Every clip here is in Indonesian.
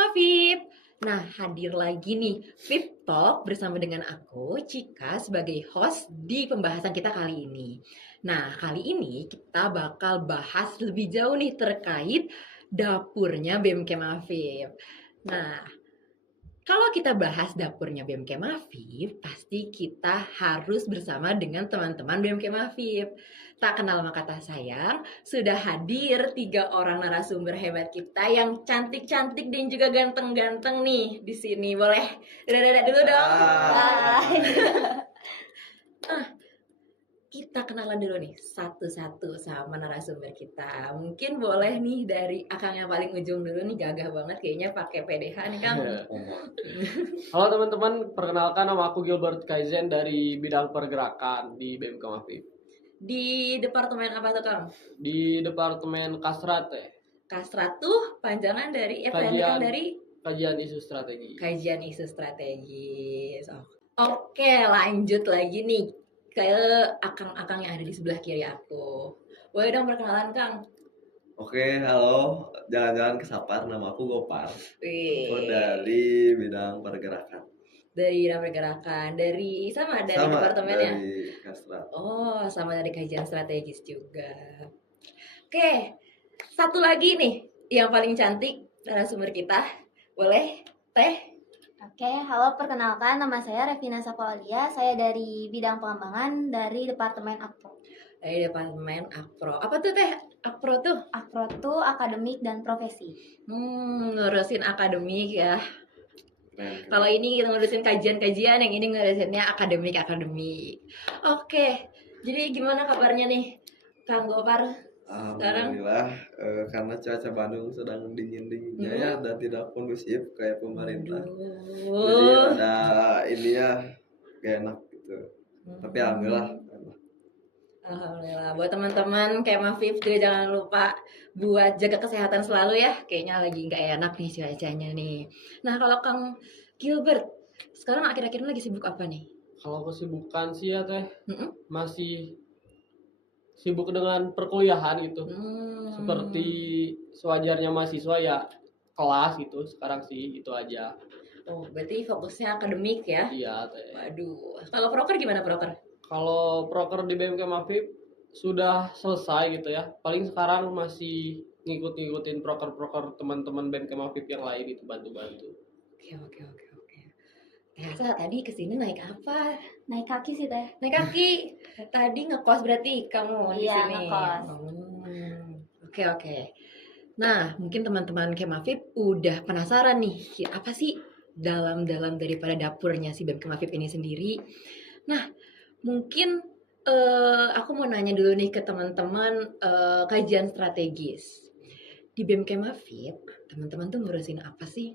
Mafib. Nah, hadir lagi nih Vip Talk bersama dengan aku, Cika, sebagai host di pembahasan kita kali ini. Nah, kali ini kita bakal bahas lebih jauh nih terkait dapurnya BMK Mafib. Nah, kalau kita bahas dapurnya BMK Mafib, pasti kita harus bersama dengan teman-teman BMK Mafib. Tak kenal maka tak sayang, sudah hadir 3 orang narasumber hebat kita yang cantik-cantik dan juga ganteng-ganteng nih di sini. Boleh dadah dulu dong. Nah, kita kenalan dulu nih satu-satu sama narasumber kita. Mungkin boleh nih dari Akang yang paling ujung dulu nih, gagah banget kayaknya pakai PDH nih Kang. Halo teman-teman, perkenalkan nama aku Gilbert Kaizen dari bidang pergerakan di BMK Mafib. Di departemen apa tuh Kang? Di departemen Kasrat ya. Kasrat tuh panjangan dari Kajian isu strategi. Kajian isu strategis. Oke, lanjut lagi nih ke akang-akang yang ada di sebelah kiri aku. Boleh dong perkenalan Kang? Oke, halo. Jalan-jalan ke Sapar, nama aku Gopar. Aku dari bidang pergerakan. Dari bidang pergerakan, dari departemennya? Dari Kasrat. Oh, sama dari kajian strategis juga. Oke, satu lagi nih yang paling cantik narasumber kita. Boleh, Teh? Oke, halo, perkenalkan nama saya Revina Sapaulia. Saya dari bidang pengembangan dari Departemen Akpro. Dari Departemen Akpro. Apa tuh Teh? Akpro tuh? Akpro itu akademik dan profesi. Ngurusin akademik ya. Keren. Kalau ini kita ngurusin kajian-kajian, yang ini ngurusinnya akademik. Oke, jadi gimana kabarnya nih Kang Gopar? Alhamdulillah, karena cuaca Bandung sedang dingin-dinginnya ya dan tidak kondusif kayak pemerintah. Jadi ada ini ya, gak enak gitu. Tapi alhamdulillah. Alhamdulillah. Buat teman-teman kayak Mafif juga jangan lupa buat jaga kesehatan selalu ya. Kayaknya lagi nggak enak nih cuacanya nih. Nah, kalau Kang Gilbert, sekarang akhir-akhir ini lagi sibuk apa nih? Kalau kesibukan sih ya Teh, Mm-mm. masih sibuk dengan perkuliahan gitu. Seperti sewajarnya mahasiswa ya, kelas gitu. Sekarang sih itu aja. Oh, berarti fokusnya akademik ya? Iya Teh. Waduh. Kalau proker gimana proker? Kalau proker di BMK Mafib sudah selesai gitu ya. Paling sekarang masih ngikutin proker-proker teman-teman BMK Mafib yang lain itu bantu-bantu. Oke. Ternyata tadi kesini naik apa? Naik kaki sih, Teh. Naik kaki. Tadi ngekos berarti kamu di Iya, sini. ngekos. Oke. Nah, mungkin teman-teman Kemafib udah penasaran nih, apa sih dalam daripada dapurnya si BEM Kemafib ini sendiri. Nah, mungkin aku mau nanya dulu nih ke teman-teman kajian strategis. Di BEM Kemafib, teman-teman tuh ngurusin apa sih?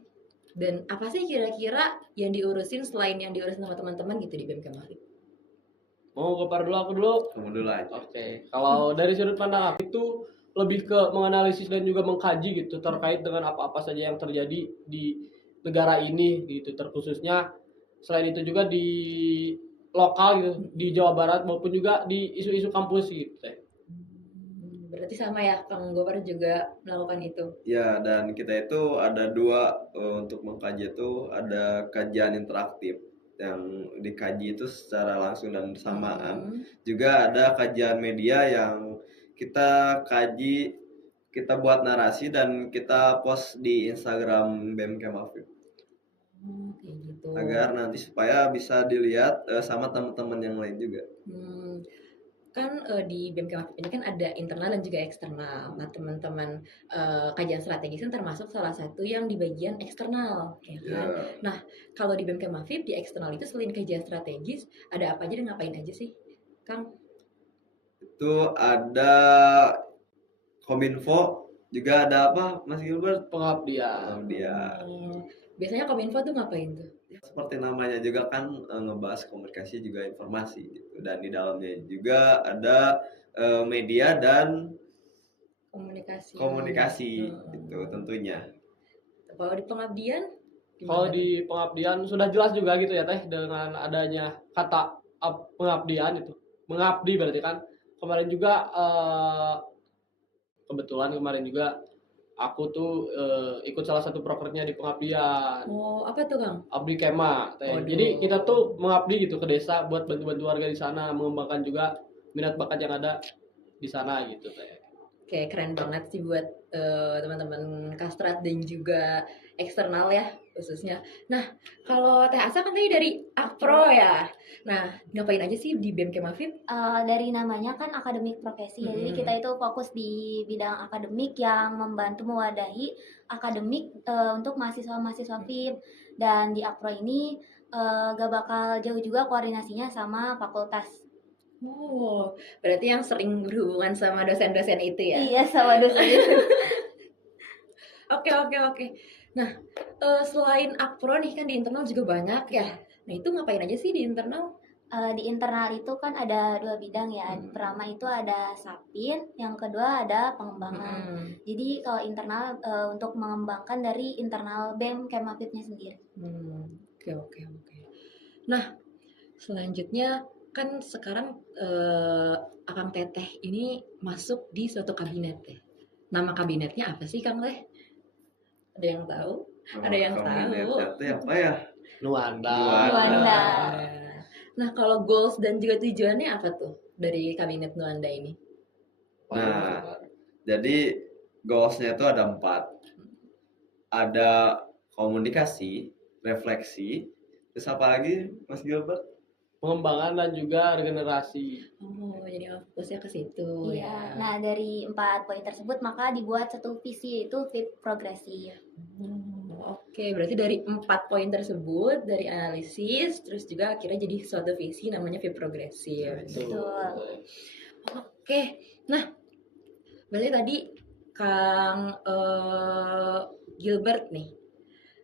Dan apa sih kira-kira yang diurusin selain yang diurusin sama teman-teman gitu di BEM Kemafib? Mau Gopar dulu, aku dulu? Kamu dulu aja. Oke. Kalau dari sudut pandang aku itu lebih ke menganalisis dan juga mengkaji gitu terkait dengan apa-apa saja yang terjadi di negara ini gitu, terkhususnya selain itu juga di lokal gitu, di Jawa Barat maupun juga di isu-isu kampus gitu Teh. Berarti sama ya, Kang Gopar juga melakukan itu. Ya, dan kita itu ada dua untuk mengkaji itu, ada kajian interaktif yang dikaji itu secara langsung dan bersamaan. Juga ada kajian media yang kita kaji, kita buat narasi dan kita post di Instagram BMK Mafib. Kayak gitu. Agar nanti supaya bisa dilihat sama teman-teman yang lain juga. Kan di BMK Mafib ini kan ada internal dan juga eksternal. Nah, teman-teman kajian strategis kan termasuk salah satu yang di bagian eksternal, ya kan? Ya. Nah, kalau di BMK Mafib di eksternal itu selain kajian strategis, ada apa aja dan ngapain aja sih, Kang? Itu ada Kominfo, juga ada apa Mas Gilbert? Pengabdian. Biasanya Kominfo tuh ngapain tuh? Ya, seperti namanya juga kan ngebahas komunikasi juga informasi gitu. Dan di dalamnya juga ada media dan komunikasi gitu tentunya. Kalau di pengabdian? Kalau di pengabdian sudah jelas juga gitu ya Teh, dengan adanya kata pengabdian itu. Mengabdi berarti kan. Kemarin juga kebetulan aku tuh ikut salah satu prokernya di pengabdian. Oh, apa tuh Kang? Abdi Kema teh. Waduh. Jadi kita tuh mengabdi gitu ke desa buat bantu-bantu warga di sana, mengembangkan juga minat bakat yang ada di sana gitu teh. Oke, keren banget sih buat teman-teman Kastrat dan juga eksternal ya khususnya. Nah, kalau Teh Asa kan tadi dari Akpro ya. Nah, ngapain aja sih di BEM Kemafib? Dari namanya kan akademik profesi ya, jadi kita itu fokus di bidang akademik yang membantu mewadahi akademik untuk mahasiswa-mahasiswa FIB. Dan di Akpro ini gak bakal jauh juga koordinasinya sama fakultas. Oh, berarti yang sering berhubungan sama dosen-dosen itu ya? Iya, sama dosen itu. Oke, oke, oke. Nah, selain Akpro nih kan di internal juga banyak ya. Nah, itu ngapain aja sih di internal? Di internal itu kan ada 2 bidang ya. Pertama itu ada Sapin, yang kedua ada pengembangan. Jadi kalau internal untuk mengembangkan dari internal BEM Kemafibnya sendiri. Oke, oke, oke. Nah, selanjutnya kan sekarang Akang Teteh ini masuk di suatu kabinet ya. Nama kabinetnya apa sih Kang Teh? Ada yang tahu? Ada yang tahu? Itu apa ya? Nuanda. Nuanda. Nah, kalau goals dan juga tujuannya apa tuh dari kabinet Nuanda ini? Nah, jadi goalsnya itu ada 4. Ada komunikasi, refleksi, terus apa lagi Mas Gilbert? Pengembangan dan juga regenerasi. Oh, jadi fokusnya ke situ Iya. ya. Nah, dari 4 poin tersebut maka dibuat satu visi, yaitu FIB progresif. Oke, berarti dari 4 poin tersebut, dari analisis, terus juga akhirnya jadi suatu visi namanya FIB progresif. Betul. Oke, nah berarti tadi Kang Gilbert nih,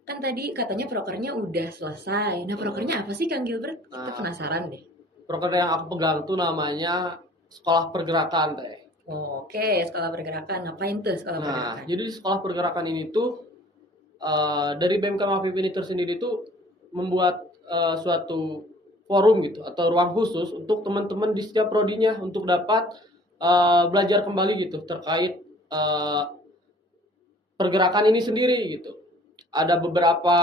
kan tadi katanya prokernya udah selesai. Nah, prokernya apa sih Kang Gilbert? Kita penasaran deh. Proker yang aku pegang tuh namanya Sekolah Pergerakan teh. Oke, sekolah pergerakan. Ngapain tuh sekolah pergerakan? Jadi di sekolah pergerakan ini tuh dari BEM Kemafib ini tersendiri tuh membuat suatu forum gitu atau ruang khusus untuk teman-teman di setiap prodinya untuk dapat belajar kembali gitu terkait pergerakan ini sendiri gitu. Ada beberapa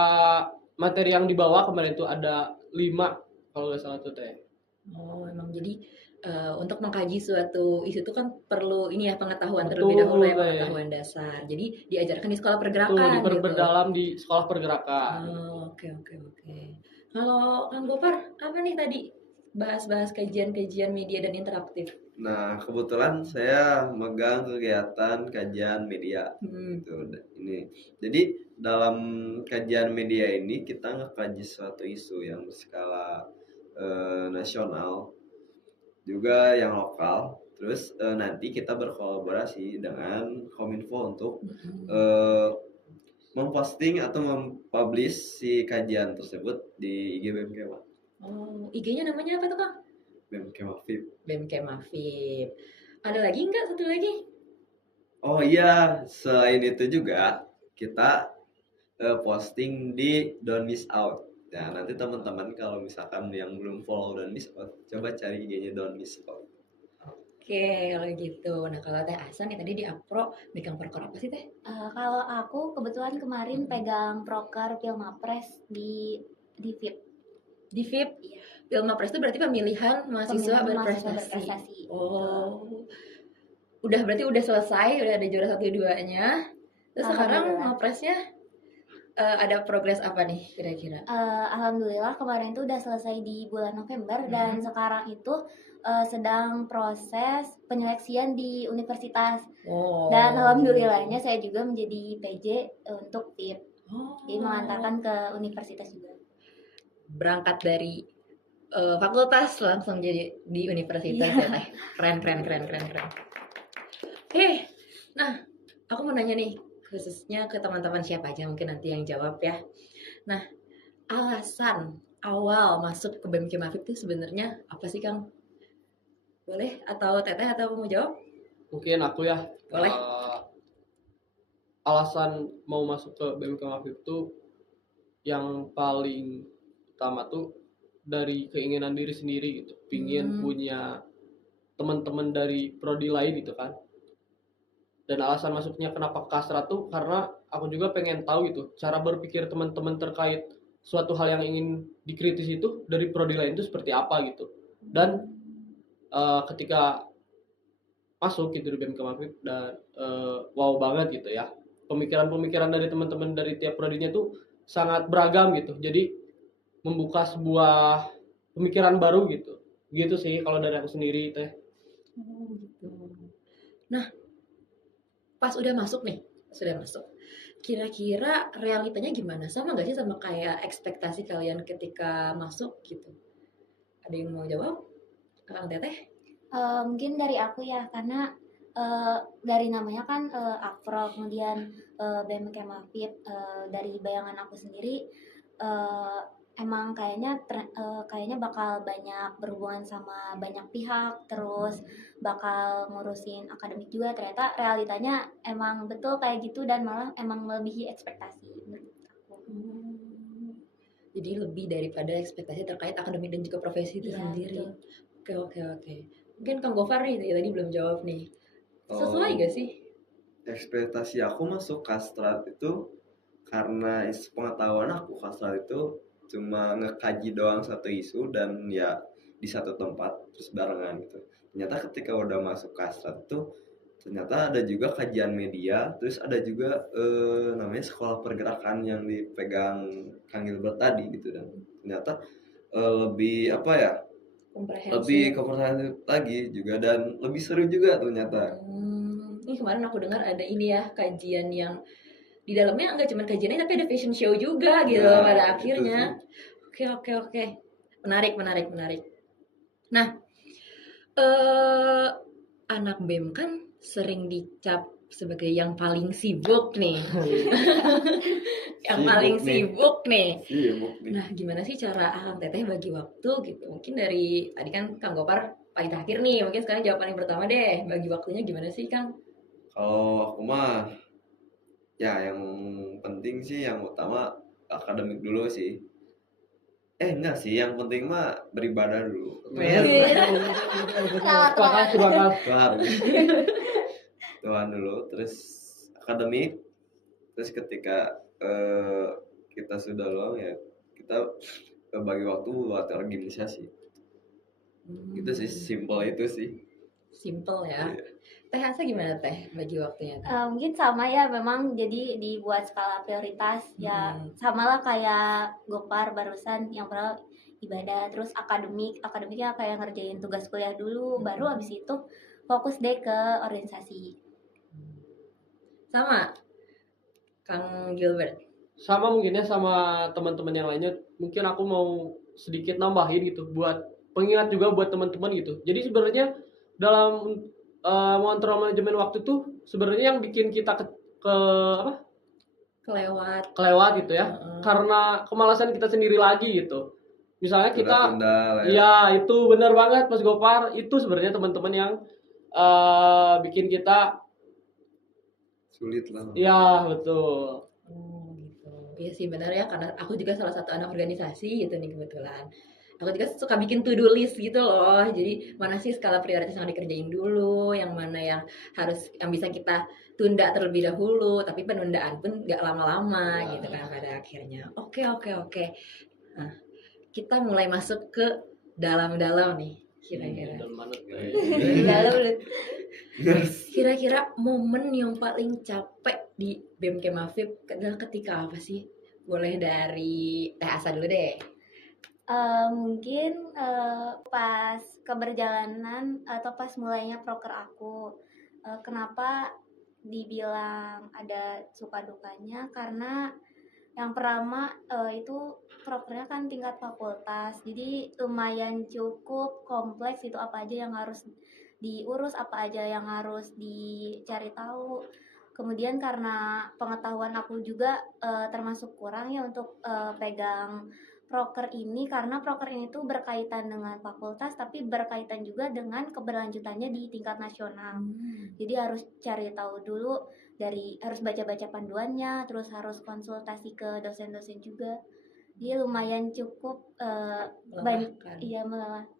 materi yang dibawa kemarin itu ada 5 kalau nggak salah tuh teh. Oh, emang jadi untuk mengkaji suatu isu itu kan perlu ini ya pengetahuan Betul, terlebih dahulu ya, Teh. pengetahuan dasar. Jadi diajarkan di sekolah pergerakan Tuh gitu. diperdalam di sekolah pergerakan. Oh, oke, oke, oke. Kalau Kang Gopar, apa nih tadi bahas-bahas kajian-kajian media dan interaktif? Nah, kebetulan saya megang kegiatan kajian media. Gitu, ini. Jadi dalam kajian media ini kita ngekaji suatu isu yang berskala nasional, juga yang lokal. Terus nanti kita berkolaborasi dengan Kominfo untuk memposting atau mempublish si kajian tersebut di IG BEM Kema. Oh, IG-nya namanya apa tuh Kang? BEM Kemafib. BEM Kemafib. Ada lagi nggak satu lagi? Oh iya, selain itu juga kita posting di Don't Miss Out. Nah, nanti teman-teman kalau misalkan yang belum follow Don't Miss Out, coba cari IG-nya Don't Miss Out. Oke, kalau gitu. Nah, kalau Teh Asa nih tadi di Apro megang proker apa sih Teh? Kalau aku kebetulan kemarin pegang proker Filmapres di FIB. Di FIB? Filmapres itu berarti pemilihan mahasiswa Mahasiswa berprestasi. Oh, berarti udah selesai, udah ada juara 1-2-nya. Terus sekarang Mapresnya ada progres apa nih kira-kira? Alhamdulillah kemarin itu udah selesai di bulan November dan sekarang itu sedang proses penyeleksian di universitas. Dan alhamdulillahnya saya juga menjadi PJ untuk FIB. Jadi mengantarkan ke universitas juga. Berangkat dari fakultas langsung jadi di universitas ya Teh. Keren. Oke, nah aku mau nanya nih khususnya ke teman-teman siapa aja mungkin nanti yang jawab ya. Nah, alasan awal masuk ke BEM Kemafib itu sebenarnya apa sih Kang? Boleh atau Teteh atau mau jawab? Mungkin aku ya. Boleh. Alasan mau masuk ke BEM Kemafib itu yang paling utama tuh dari keinginan diri sendiri gitu. Pingin punya teman-teman dari prodi lain gitu kan. Dan alasan masuknya kenapa ke Kastra tuh karena aku juga pengen tahu gitu cara berpikir teman-teman terkait suatu hal yang ingin dikritisi itu dari prodi lain itu seperti apa gitu. Dan ketika masuk gitu di BMK Mafib dan wow banget gitu ya. Pemikiran-pemikiran dari teman-teman dari tiap prodinya tuh sangat beragam gitu. Jadi membuka sebuah pemikiran baru gitu. Gitu sih kalau dari aku sendiri teh. Gitu. Nah, pas udah masuk nih, sudah masuk. Kira-kira realitanya gimana? Sama nggak sih sama kayak ekspektasi kalian ketika masuk gitu? Ada yang mau jawab? Kang Teteh? Mungkin dari aku ya, karena dari namanya kan Afro, kemudian BMK Mafib, dari bayangan aku sendiri eh, emang kayaknya bakal banyak berhubungan sama banyak pihak, terus bakal ngurusin akademik juga. Ternyata realitanya emang betul kayak gitu dan malah emang melebihi ekspektasi menurut aku. Jadi lebih daripada ekspektasi terkait akademik dan juga profesi itu Iya, sendiri. betul. Oke. Mungkin Kang Gofar nih, tadi belum jawab nih. Sesuai Oh, gak sih? ekspektasi aku masuk Kastrat itu karena pengetahuan aku Kastrat itu cuma ngekaji doang satu isu dan ya di satu tempat terus barengan gitu. Ternyata ketika udah masuk Kastrat itu ternyata ada juga kajian media, terus ada juga namanya sekolah pergerakan yang dipegang Kang Gilbert tadi gitu, dan ternyata lebih apa ya, lebih Komprehensif. komprehensif lagi juga dan lebih seru juga ternyata. Ini kemarin aku dengar ada ini ya, kajian yang di dalamnya nggak cuma kajiannya tapi ada fashion show juga gitu Nah, pada itu akhirnya. sih. Oke. Menarik. Nah, eh anak BEM kan sering dicap sebagai yang paling sibuk nih. Yang paling sibuk nih. Sibuk nih. Nah, gimana sih cara Akang Teteh bagi waktu gitu? Mungkin dari tadi kan Kang Gopar paling terakhir nih, mungkin sekarang jawaban yang pertama deh. Bagi waktunya gimana sih, Kang? Kalau aku mah ya yang penting sih yang utama akademik dulu sih. Enggak sih, yang penting mah beribadah dulu. Sepakat. Tuhan. Tuhan dulu, terus akademik, terus ketika kita sudah luang ya kita bagi waktu buat organisasi. Gitu sih, simple itu sih. Simple ya. Iya. Teh Asa gimana Teh bagi waktunya? Teh? Mungkin sama ya, memang jadi dibuat skala prioritas ya, samalah kayak Gopar barusan yang pertama ibadah, terus akademiknya kayak ngerjain tugas kuliah dulu, baru habis itu fokus deh ke organisasi. Sama, Kang Gilbert. Sama mungkin ya sama teman-teman yang lainnya. Mungkin aku mau sedikit nambahin gitu buat pengingat juga buat teman-teman gitu. Jadi sebenarnya dalam mengontrol manajemen waktu tuh sebenarnya yang bikin kita ke apa? kelewat gitu ya. Karena kemalasan kita sendiri lagi gitu. Misalnya kita Tunda-tunda lah ya. ya itu benar banget Mas Gopar, itu sebenarnya teman-teman yang bikin kita Sulit lah. ya betul. Gitu. Iya sih benar ya, karena aku juga salah satu anak organisasi gitu nih kebetulan. Aku juga suka bikin to-do list gitu loh. Jadi mana sih skala prioritas yang dikerjain dulu, yang mana yang bisa kita tunda terlebih dahulu, tapi penundaan pun nggak lama-lama gitu kan pada akhirnya. Oke. Nah, kita mulai masuk ke dalam-dalam nih kira-kira. Kira-kira momen yang paling capek di BMK Mafib adalah ketika apa sih? Boleh dari Teh Asa dulu deh. Mungkin pas keberjalanan atau pas mulainya proker aku, kenapa dibilang ada suka dukanya, karena yang pertama itu prokernya kan tingkat fakultas, jadi lumayan cukup kompleks, itu apa aja yang harus diurus, apa aja yang harus dicari tahu. Kemudian karena pengetahuan aku juga termasuk kurang ya untuk pegang proker ini, karena proker ini tuh berkaitan dengan fakultas tapi berkaitan juga dengan keberlanjutannya di tingkat nasional. Jadi harus cari tahu dulu, harus baca-baca panduannya, terus harus konsultasi ke dosen-dosen juga. Dia lumayan cukup banyak, iya melelahkan.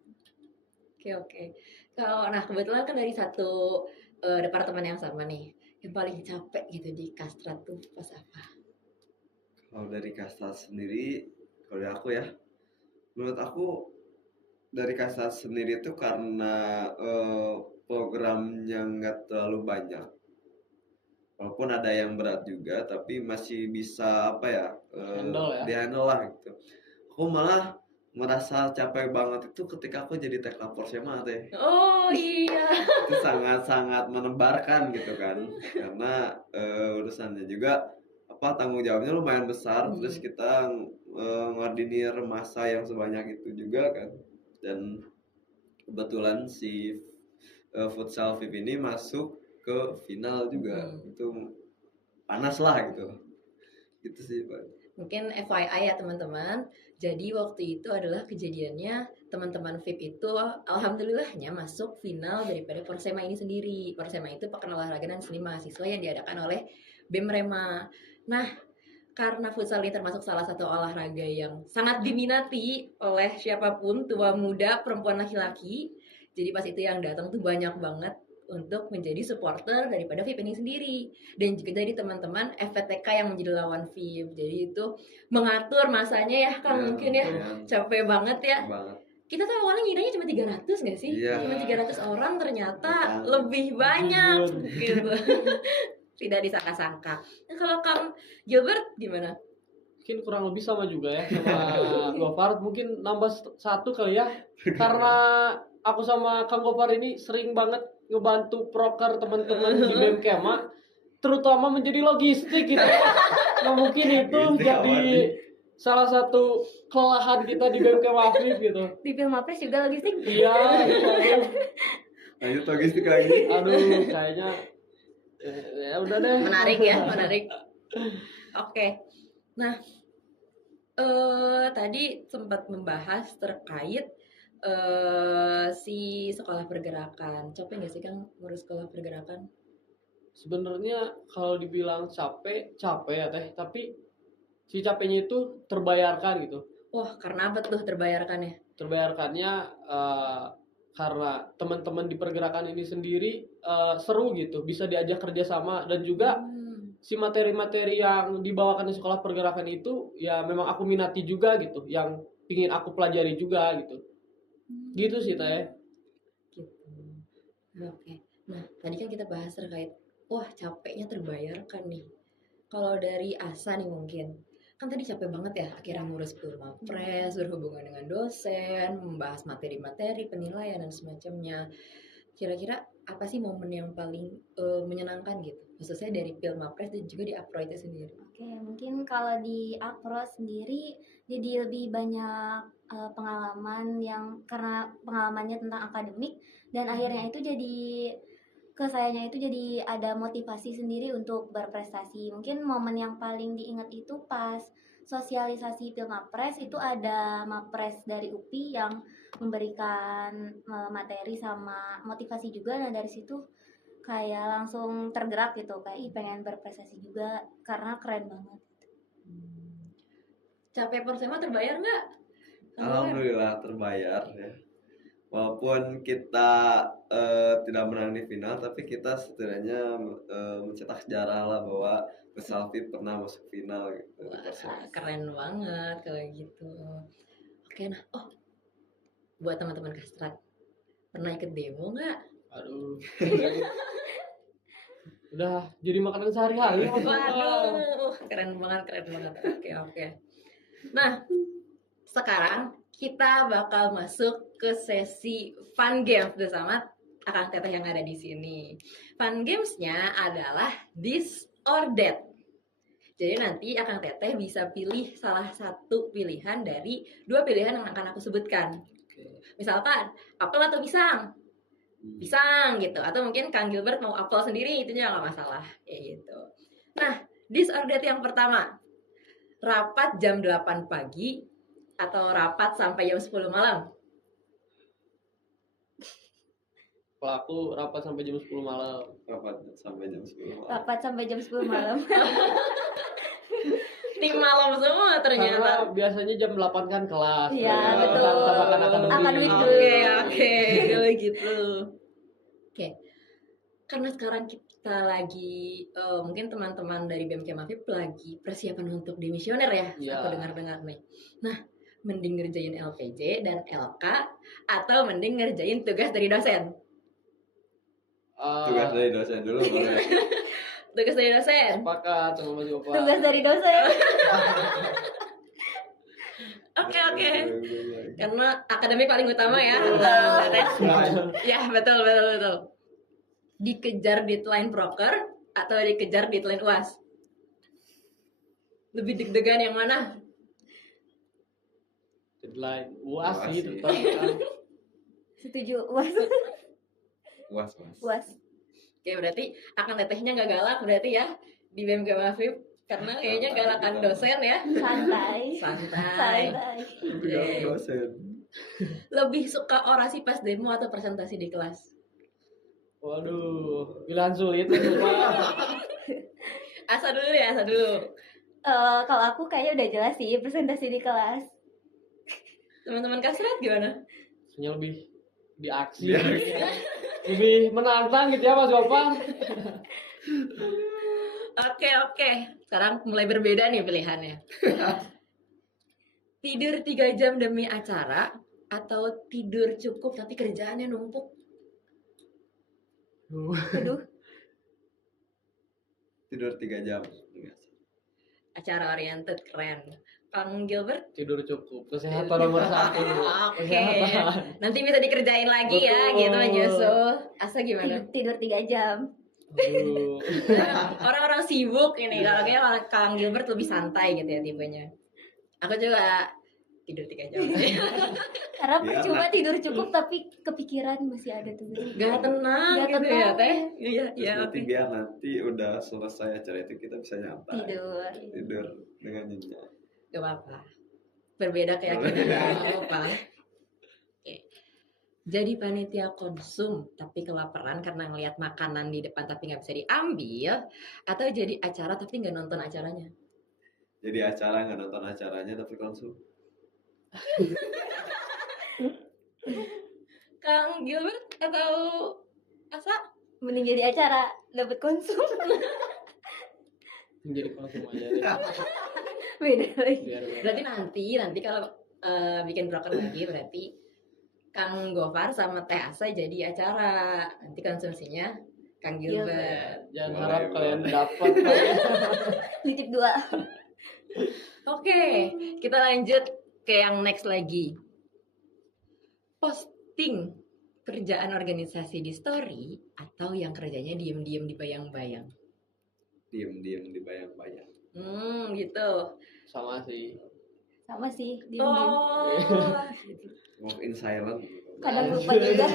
Oke. Nah kebetulan kan dari satu departemen yang sama nih. yang paling capek gitu di Kastrat tuh pas apa? Kalau dari Kastrat sendiri, kalau dari aku ya, menurut aku dari Kastrat sendiri itu karena programnya nggak terlalu banyak. Walaupun ada yang berat juga, tapi masih bisa apa ya, Handle ya. dihandle lah gitu. Aku malah merasa capek banget itu ketika aku jadi tech lapor SMA teh. Oh iya. Itu sangat-sangat menebarkan gitu kan, karena urusannya juga apa tanggung jawabnya lumayan besar, terus kita ngordinir masa yang sebanyak itu juga kan, dan kebetulan si futsal FIP ini masuk ke final juga. Itu panas lah gitu sih Pak. Mungkin FYI ya teman-teman, jadi waktu itu adalah kejadiannya teman-teman VIP itu alhamdulillahnya masuk final daripada Persema ini sendiri. Persema itu Pekan Olahraga dan Seni Mahasiswa yang diadakan oleh BEM Rema. Nah, karena futsal ini termasuk salah satu olahraga yang sangat diminati oleh siapapun, tua muda, perempuan, laki-laki. Jadi pas itu yang datang tuh banyak banget untuk menjadi supporter daripada VIP ini sendiri, dan juga jadi teman-teman FPTK yang menjadi lawan VIP. Jadi itu mengatur masanya ya Kang, mungkin ya capek banget ya. Kita tuh awalnya ngiranya cuma 300 nggak sih? Cuma 300 orang, ternyata lebih banyak gitu. Tidak disangka-sangka. Nah, kalau Kang Gilbert gimana? Mungkin kurang lebih sama juga ya sama Gofar, mungkin nambah satu kali ya, karena aku sama Kang Gofar ini sering banget ngebantu proker teman-teman di BEM Kema, terutama menjadi logistik gitu. Nah mungkin itu jadi salah satu kelelahan kita di BEM Kema Afif gitu. Di Filmapres juga logistik. Iya. Lanjut logistik lagi. Aduh, kayaknya ya udah deh. Menarik ya, menarik. Oke. Nah, tadi sempat membahas terkait si sekolah pergerakan. Capek nggak sih Kang ngurus sekolah pergerakan? Sebenarnya kalau dibilang capek ya teh, tapi si capeknya itu terbayarkan gitu. Wah, karena apa tuh terbayarkannya? Terbayarkannya karena teman-teman di pergerakan ini sendiri seru gitu, bisa diajak kerjasama, dan juga si materi-materi yang dibawakan di sekolah pergerakan itu ya memang aku minati juga gitu, yang ingin aku pelajari juga gitu. Gitu sih teh. Gitu. Oke. Nah, tadi kan kita bahas terkait wah capeknya terbayarkan nih. Kalau dari Asa nih mungkin, kan tadi capek banget ya akhirnya ngurus Purmapres, berhubungan dengan dosen, membahas materi-materi, penilaian dan semacamnya. Kira-kira apa sih momen yang paling menyenangkan gitu, khususnya dari Purmapres dan juga di Apro itu sendiri? Oke, mungkin kalau di Apro sendiri jadi lebih banyak pengalaman yang karena pengalamannya tentang akademik, dan akhirnya itu jadi ke sayanya itu jadi ada motivasi sendiri untuk berprestasi. Mungkin momen yang paling diingat itu pas sosialisasi Pilmapres, itu ada Mapres dari UPI yang memberikan materi sama motivasi juga. Nah dari situ kayak langsung tergerak gitu, kayak pengen berprestasi juga karena keren banget. Capek Persema terbayar nggak? Alhamdulillah terbayar ya. Walaupun kita tidak menang di final, tapi kita setidaknya mencetak sejarah lah bahwa futsal FIP pernah masuk final gitu. Wah, keren banget kalau gitu. Oke, nah, buat teman-teman Kastrat, pernah ikut demo nggak? Aduh. Udah jadi makanan sehari-hari. Waduh, keren banget. Oke. Nah, sekarang kita bakal masuk ke sesi fun games bersama Akang Teteh yang ada di sini. Fun gamesnya adalah this or that. Jadi nanti Akang Teteh bisa pilih salah satu pilihan dari dua pilihan yang akan aku sebutkan. Misalkan apel atau pisang, pisang gitu. Atau mungkin Kang Gilbert mau apel sendiri, itu juga nggak masalah, kayak gitu. Nah, this or that yang pertama, rapat jam 8 pagi atau rapat sampai jam 10 malam? Kalau aku rapat sampai jam 10 malam. Rapat sampai jam 10 malam. Rapat sampai jam 10 malam. Tim malam semua ternyata. Karena biasanya jam 8 kan kelas. Iya, betul. Sama kan akademik. Akademik dulu. Oke, kalau gitu. Oke. karena sekarang kita lagi mungkin teman-teman dari BMK Mafib lagi persiapan untuk dimisioner ya, Iya. aku dengar-dengar nih. Nah, mending ngerjain LPJ dan LK atau mending ngerjain tugas dari dosen? Tugas dari dosen dulu boleh. Tugas dari dosen. Sepakat sama Mas Gopar. Tugas dari dosen. Oke. Karena akademik paling utama ya. Betul. Ya, betul. Dikejar deadline proker atau dikejar deadline UAS? Lebih deg-degan yang mana? Deadline UAS UAS sih sih. tetap kan. Setuju. Was. Was. Was. Oke, berarti akan tetehnya nggak galak berarti ya di BMK Mafib, karena kayaknya galakan dosen ya. Santai. Santai. Tugas dosen. Lebih suka orasi pas demo atau presentasi di kelas? Waduh, pilihan sulit Mas Gopar. Asa dulu. Kalau aku kayaknya udah jelas sih presentasi di kelas. Teman-teman kasret gimana? Maksudnya lebih di aksi. Lebih menantang gitu ya Mas Gopar. Oke. Sekarang mulai berbeda nih pilihannya. Tidur 3 jam demi acara atau tidur cukup tapi kerjaannya numpuk? Aduh. Tidur 3 jam. Acara oriented, keren. Kang Gilbert? Tidur cukup. Kesehatan nomor 1. Oke. Kesehatan. Nanti bisa dikerjain lagi ya, Betul. gitu menyusul. Asa gimana? Tidur 3 jam. Aduh. Orang-orang sibuk ini, kayaknya kalau Kang Gilbert lebih santai gitu ya tipenya. Aku juga tidur 3 jam. Karena Iya, percuma tidur cukup tapi kepikiran masih ada tugas. Gak tenang Gak gitu ya, tenang. Teh? Iya, Terus nanti oke. biar nanti udah selesai acara itu kita bisa nyantai. Tidur. Dengan nyenyak. Gak apa-apa. Berbeda keyakinan, gak apa-apa. Oke. Jadi panitia konsum tapi kelaparan karena ngelihat makanan di depan tapi nggak bisa diambil, atau jadi acara tapi nggak nonton acaranya? Jadi acara nggak nonton acaranya tapi konsum. Kang Gilbert atau Asa? Mending jadi acara dapat konsum. Menjadi konsum aja deh. Beda lagi. Biar Berarti nanti kalau bikin broker lagi berarti Kang Gofar sama Teh Asa jadi acara. Nanti konsumsinya Kang Gilbert. jangan Boleh, harap boleh. kalian dapat. Nitip 2. Oke, kita lanjut ke yang next lagi. Posting kerjaan organisasi di story atau yang kerjanya diem-diem dibayang-bayang? Diem dibayang-bayang. Gitu. Sama sih. Sama sih. Diem-diem. Oh, Walk in silent. Kadang lupa juga.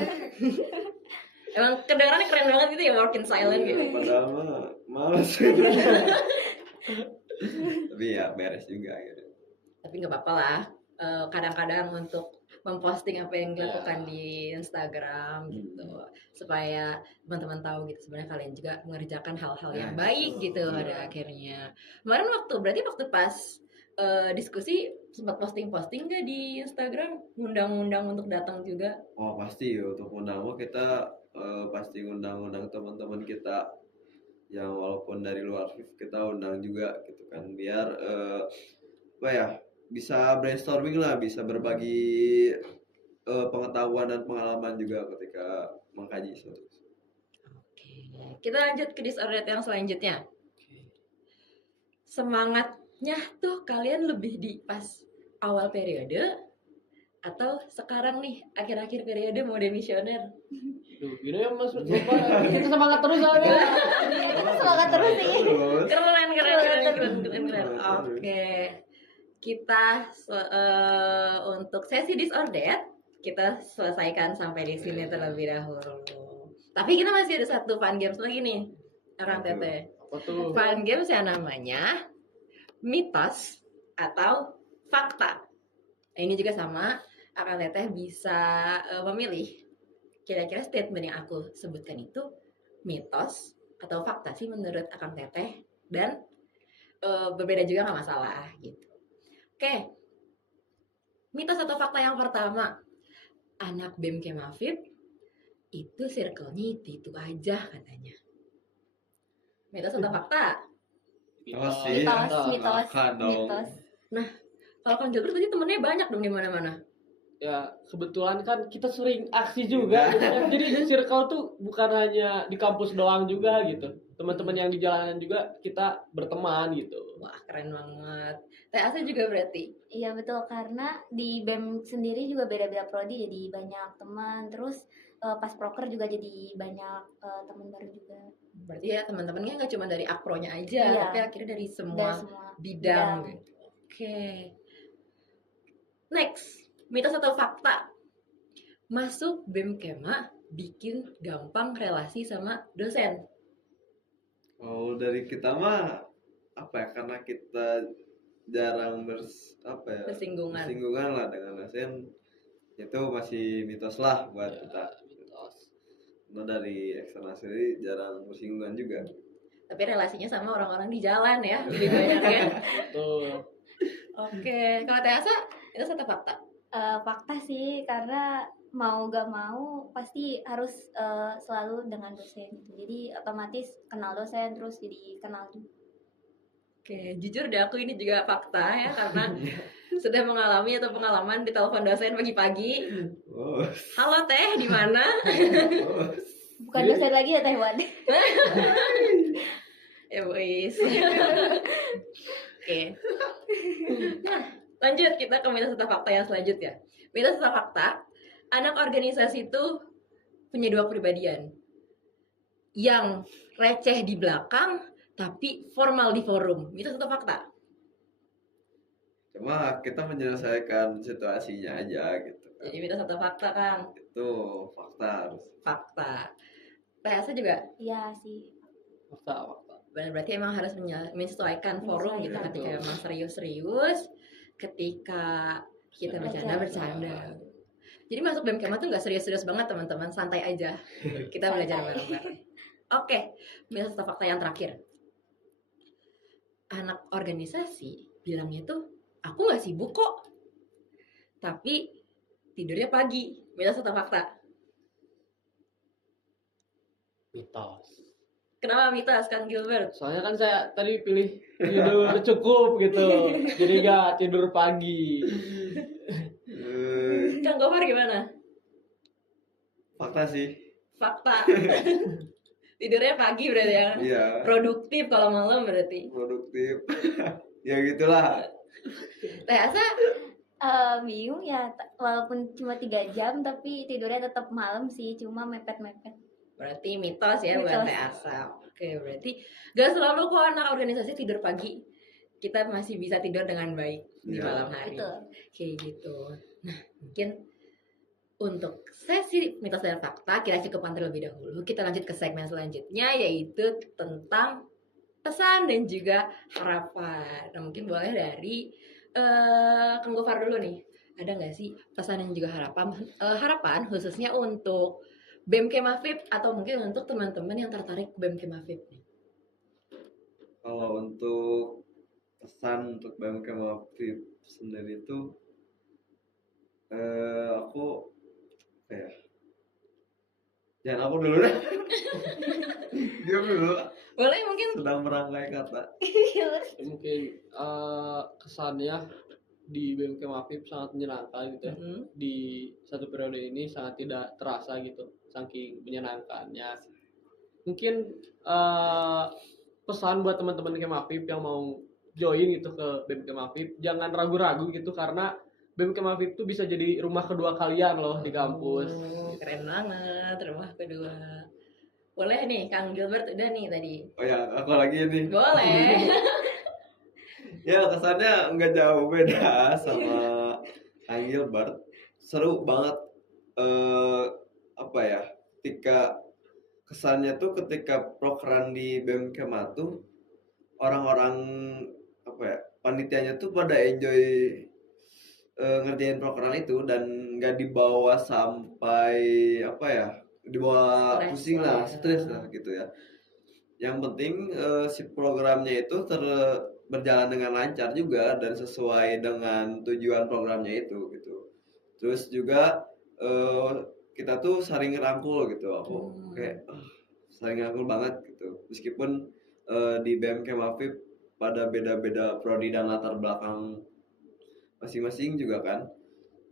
emang kedengarannya keren banget gitu ya, work in silent Iya, gitu. padahal mah males. Tapi ya beres juga gitu. Tapi nggak apa-apa lah. Kadang-kadang untuk memposting apa yang dilakukan Ya. di Instagram gitu, supaya teman-teman tahu gitu sebenarnya kalian juga mengerjakan hal-hal yang Ya, baik betul. gitu pada Iya. akhirnya. Kemarin berarti waktu pas diskusi sempat posting-posting nggak di Instagram, ngundang-ngundang untuk datang juga? Oh pasti ya, untuk undang kita pasti undang teman-teman kita yang walaupun dari luar FIF kita undang juga gitu kan, biar apa ya, bisa brainstorming lah, bisa berbagi pengetahuan dan pengalaman juga ketika mengkaji suatu. Oke, kita lanjut ke disordered yang selanjutnya. Semangatnya tuh kalian lebih di pas awal periode atau sekarang nih akhir-akhir periode mau demisioner? Duh, gini ya Mas Gopar. Kita semangat terus aja. Semangat terus sih. Terus. Keren. Oke, kita untuk sesi disordered kita selesaikan sampai di sini terlebih dahulu. Tapi kita masih ada satu fun games lagi nih, Kang Tete. Apa tuh? Fun games yang namanya mitos atau fakta. Nah, ini juga sama, Kang Teteh bisa memilih kira-kira statement yang aku sebutkan itu mitos atau fakta sih menurut Akang Teteh, dan berbeda juga nggak masalah gitu. Oke, mitos atau fakta yang pertama, anak BEM Kemafib itu circle-nya itu aja katanya. Mitos atau fakta? Oh sih, Mitos. makan dong. Mitos. Kalau Kang Gilbert berarti temennya banyak dong di mana-mana. Ya kebetulan kan kita sering aksi juga gitu kan. Jadi circle tuh bukan hanya di kampus doang juga gitu, teman-teman yang di jalanan juga kita berteman gitu. Wah, keren banget. TAC juga berarti. Iya betul, karena di BEM sendiri juga beda-beda prodi, jadi banyak teman. Terus pas proker juga jadi banyak teman baru juga. Berarti ya teman-temannya nggak cuma dari akpronya aja, Iya. tapi akhirnya dari Dari semua semua bidang gitu. Oke. Next, mitos atau fakta? Masuk BEM Kema bikin gampang relasi sama dosen. Oh, dari kita mah apa ya? Karena kita jarang bersinggungan lah dengan dosen, itu masih mitos lah buat kita. Mitos. Karena dari eksternal sendiri jarang bersinggungan juga. Tapi relasinya sama orang-orang di jalan ya, lebih banyak ya. Betul. Oke, kalau Teasa itu satu fakta. Fakta sih, karena mau gak mau pasti harus selalu dengan dosen gitu. Jadi otomatis kenal dosen, terus jadi kenal juga. Oke, jujur deh aku ini juga fakta ya, karena sudah mengalami atau pengalaman di telepon dosen pagi-pagi. Oh, Halo Teh, di mana? oh. Bukan dosen lagi ya Teh Wan. Ya wis. Oke. Nah, lanjut kita ke mitos atau fakta yang selanjutnya. Mitos atau fakta, anak organisasi itu punya dua kepribadian. Yang receh di belakang tapi formal di forum. Mitos atau fakta? Cuma kita menyelesaikan situasinya aja gitu kan. Jadi mitos atau fakta, Kang? Itu fakta harus. Fakta. THC juga? Iya sih. Fakta. Berarti emang harus menyesuaikan forum gitu, Menyesuaikan. ketika emang serius-serius, ketika kita bercanda. Jadi masuk BEM Kema tuh nggak serius-serius banget teman-teman, santai aja. Kita belajar bareng-bareng. Oke, mitos atau fakta yang terakhir. Anak organisasi bilangnya tuh, aku nggak sibuk kok, tapi tidurnya pagi. Mitos atau fakta? Mitos. Kenapa mitos, Kang Gilbert? Soalnya kan saya tadi pilih tidur cukup gitu, jadi nggak tidur pagi. Kang Gofar gimana? Fakta sih. Fakta. Tidurnya pagi berarti ya? Iya. Produktif kalau malam berarti. Produktif. Ya gitulah. Teasa Bingung ya, walaupun cuma 3 jam tapi tidurnya tetap malam sih, cuma mepet-mepet. berarti mitos ya buat Mitos. Teasa. Oke, berarti gak selalu kok anak organisasi tidur pagi. Kita masih bisa tidur dengan baik di Ya, malam hari. Betul. Kayak gitu. Nah, mungkin untuk sesi mitos dan fakta kita cukupkan terlebih dahulu. Kita lanjut ke segmen selanjutnya, yaitu tentang pesan dan juga harapan. Nah, mungkin boleh dari Kang Gofar dulu nih. Ada nggak sih pesan dan juga harapan khususnya untuk BEM Kema VIP atau mungkin untuk teman-teman yang tertarik ke BEM Kema VIP nih? Kalau untuk pesan untuk BMK Mafib sendiri itu aku jangan aku dulu deh. Dia dulu Boleh mungkin sedang merangkai kata. Mungkin kesannya di BMK Mafib sangat menyenangkan gitu ya. Di satu periode ini sangat tidak terasa gitu, saking menyenangkannya. Mungkin pesan buat teman-teman Kemafib yang mau join gitu ke BEM Kemafib, jangan ragu-ragu gitu, karena BEM Kemafib itu bisa jadi rumah kedua kalian loh di kampus. Keren banget, rumah kedua. Boleh nih, Kang Gilbert udah nih tadi. Oh ya, aku lagi nih. Boleh. Ya kesannya nggak jauh beda sama Kang Gilbert. Seru banget. Apa ya? Ketika kesannya tuh ketika prokeran di BEM Kema tuh orang-orang apa ya, panitianya tuh pada enjoy ngerjain prokeran itu dan nggak dibawa sampai apa ya, dibawa Stress pusing lah lah, ya. stres lah gitu ya. Yang penting si programnya itu berjalan dengan lancar juga dan sesuai dengan tujuan programnya itu gitu. Terus juga kita tuh saling ngerangkul gitu. Aku kayak saling ngerangkul banget gitu. Meskipun di BM Kemafib pada beda-beda prodi dan latar belakang masing-masing juga kan.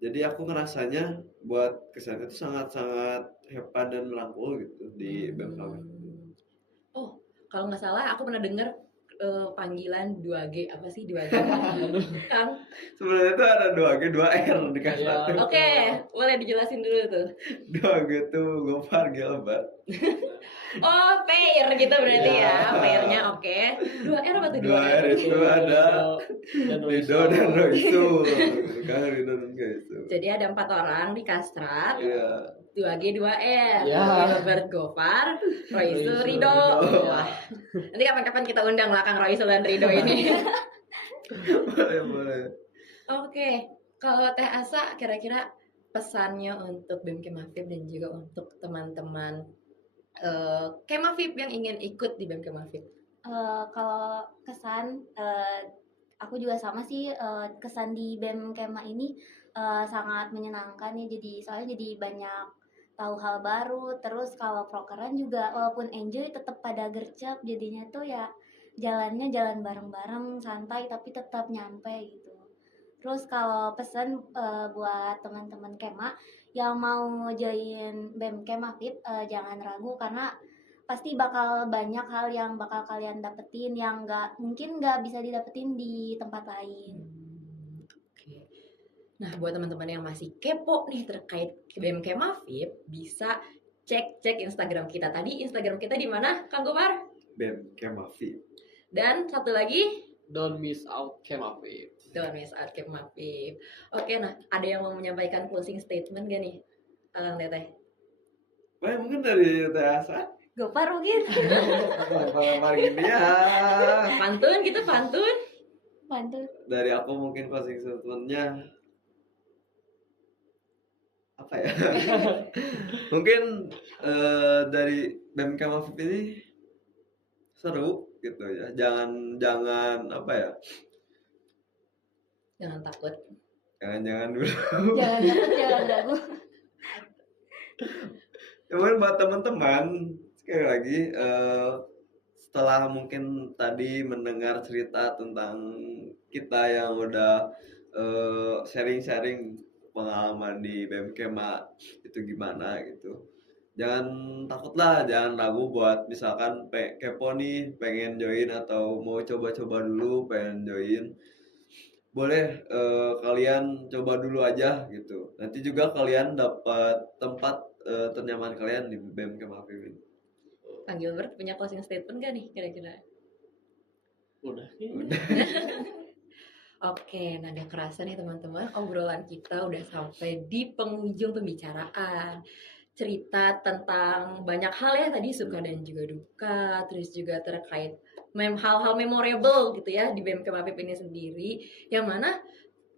Jadi aku ngerasanya buat kesannya itu sangat-sangat hebat dan merangkul gitu di BM Kemafib. Oh, kalau nggak salah aku pernah dengar panggilan 2G, apa sih 2G? Kang. Sebenarnya itu ada 2G, 2R di Iya. kasar. Oke, boleh dijelasin dulu tuh. 2G tuh Gopar Gilbert. Oh, pair gitu berarti Iya. ya. Pairnya oke. 2R apa tuh 2R itu ada dan Rido dan Roisul. Kan Rido dan Roisul. Jadi ada 4 orang di Kastrat. Iya. 2G 2R. Ya. Gilbert Gofar, Roisul Roisul, Rido. Rido. Wah. Nanti kapan-kapan kita undang lah Kang Roisul dan Rido ini. Boleh. Oke, kalau Teh Asa kira-kira pesannya untuk BEM Kemafib dan juga untuk teman-teman Kemafib yang ingin ikut di BEM Kemafib. Kalau kesan, aku juga sama sih, kesan di BEM Kema ini sangat menyenangkan ya, soalnya jadi banyak tahu hal baru. Terus kalau prokeran juga walaupun enjoy tetap pada gercep, jadinya tuh ya jalannya jalan bareng-bareng santai tapi tetap nyampe gitu. Terus kalau pesan buat teman-teman Kema yang mau join BEM Kemafib, jangan ragu karena pasti bakal banyak hal yang bakal kalian dapetin yang mungkin nggak bisa didapetin di tempat lain. Oke. Nah, buat teman-teman yang masih kepo nih terkait BEM Kemafib, bisa cek Instagram kita. Tadi Instagram kita di mana, Kang Gopar? BEM Kemafib. Dan satu lagi, Don't miss out Kemafib. Don't miss out Kemafib. Oke, nah ada yang mau menyampaikan closing statement gak nih, Alang Teteh? Wah, mungkin dari Teh Asa. Gopar mungkin. Lempar-lempar gini ya. Pantun gitu, pantun. Mantul. Dari aku mungkin closing statement-nya apa ya? Mungkin dari BEM Kemafib ini seru gitu ya. Jangan apa ya? Jangan takut. Jangan dulu. Jangan takut, jangan ragu. Cuman buat teman-teman sekali lagi setelah mungkin tadi mendengar cerita tentang kita yang udah sharing-sharing pengalaman di BEM Kema itu gimana gitu. Jangan takut lah, jangan ragu buat misalkan kepo nih pengen join atau mau coba-coba dulu pengen join. Boleh kalian coba dulu aja gitu. Nanti juga kalian dapat tempat ternyaman kalian di BEM Kemafib ini. Kang Gilbert punya closing statement gak nih kira-kira? Udah. Oke, nah gak kerasa nih teman-teman, obrolan kita udah sampai di penghujung pembicaraan. Cerita tentang banyak hal ya tadi, suka dan juga duka, terus juga terkait hal-hal memorable gitu ya di BEM Kemafib ini sendiri, yang mana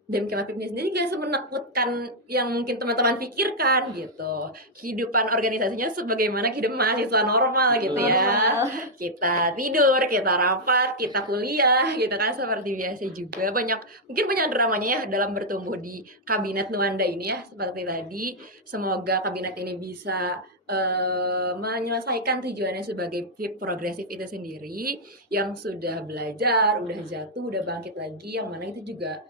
BEM Kemafib ini sendiri gak semenakutkan yang mungkin teman-teman pikirkan gitu. Kehidupan organisasinya sebagaimana kehidupan mahasiswa normal gitu ya. Kita tidur, kita rapat, kita kuliah gitu kan, seperti biasa juga. Mungkin banyak dramanya ya dalam bertumbuh di kabinet Nuanda ini ya. Seperti tadi, semoga kabinet ini bisa menyelesaikan tujuannya sebagai FIP progresif itu sendiri, yang sudah belajar, udah jatuh, udah bangkit lagi, yang mana itu juga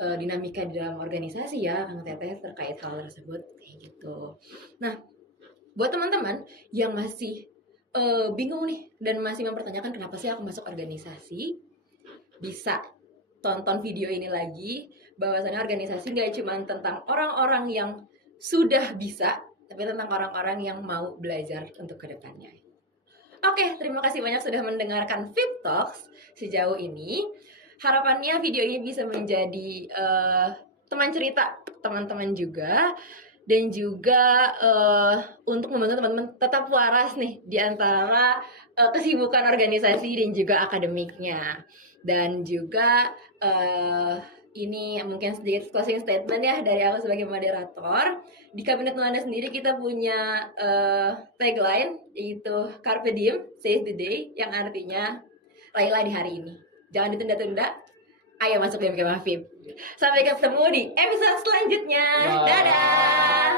dinamika di dalam organisasi ya Kang Teteh terkait hal tersebut kayak gitu. Nah, buat teman-teman yang masih bingung nih dan masih mempertanyakan kenapa sih aku masuk organisasi, bisa tonton video ini lagi. Bahwasannya organisasi gak cuma tentang orang-orang yang sudah bisa, tapi tentang orang-orang yang mau belajar untuk kedepannya. Oke, terima kasih banyak sudah mendengarkan VIP Talks sejauh ini. Harapannya video ini bisa menjadi teman cerita teman-teman juga, dan juga untuk membantu teman-teman tetap waras nih di antara kesibukan organisasi dan juga akademiknya. Dan juga ini mungkin sedikit closing statement ya dari aku sebagai moderator. Di Kabinet Nuanda sendiri kita punya tagline, yaitu Carpe Diem, Seize the Day, yang artinya raihlah di hari ini. Jangan ditunda-tunda, ayo masuk BEM Kemafib. Sampai ketemu di episode selanjutnya. Dadah!